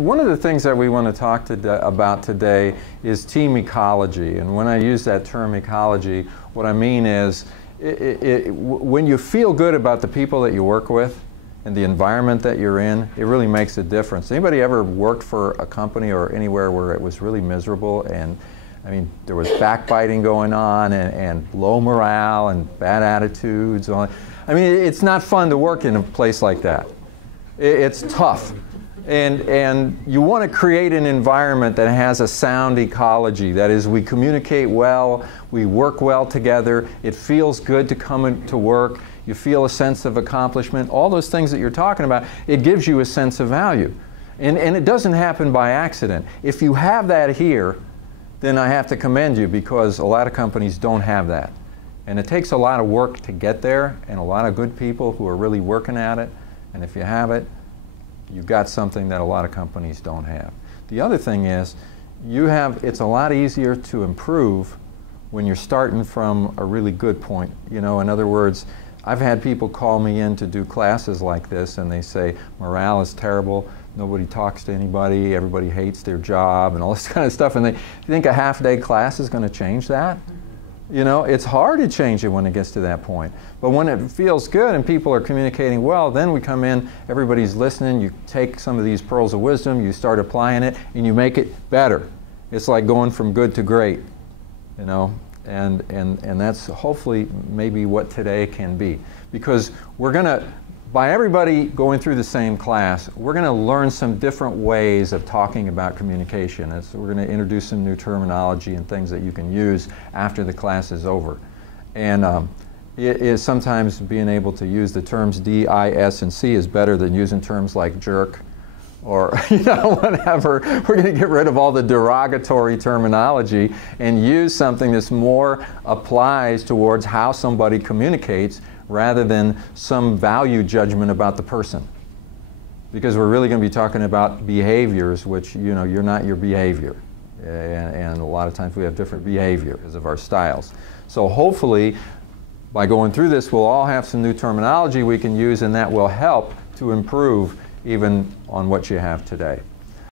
One of the things that we want to talk about today is team ecology. And when I use that term ecology, what I mean is when you feel good about the people that you work with and the environment that you're in, it really makes a difference. Anybody ever worked for a company or anywhere where it was really miserable, and I mean, there was backbiting going on and low morale and bad attitudes? I mean, it's not fun to work in a place like that. It's tough. And you want to create an environment that has a sound ecology. That is, we communicate well, we work well together, it feels good to come into work, you feel a sense of accomplishment, all those things that you're talking about, it gives you a sense of value. And it doesn't happen by accident. If you have that here, then I have to commend you, because a lot of companies don't have that. And it takes a lot of work to get there, and a lot of good people who are really working at it. And if you have it, you've got something that a lot of companies don't have. The other thing is, it's a lot easier to improve when you're starting from a really good point. You know, in other words, I've had people call me in to do classes like this, and they say, morale is terrible, nobody talks to anybody, everybody hates their job, and all this kind of stuff, and they think a half-day class is going to change that. You know, it's hard to change it when it gets to that point. But when it feels good and people are communicating well, then we come in, everybody's listening, you take some of these pearls of wisdom, you start applying it, and you make it better. It's like going from good to great, you know, and that's hopefully maybe what today can be. Because we're going to, by everybody going through the same class, we're going to learn some different ways of talking about communication. We're going to introduce some new terminology and things that you can use after the class is over. And it is sometimes being able to use the terms D, I, S, and C is better than using terms like jerk or whatever. We're going to get rid of all the derogatory terminology and use something that's more applies towards how somebody communicates, rather than some value judgment about the person. Because we're really going to be talking about behaviors, which, you know, you're not your behavior. And a lot of times we have different behavior because of our styles. So hopefully, by going through this, we'll all have some new terminology we can use, and that will help to improve even on what you have today.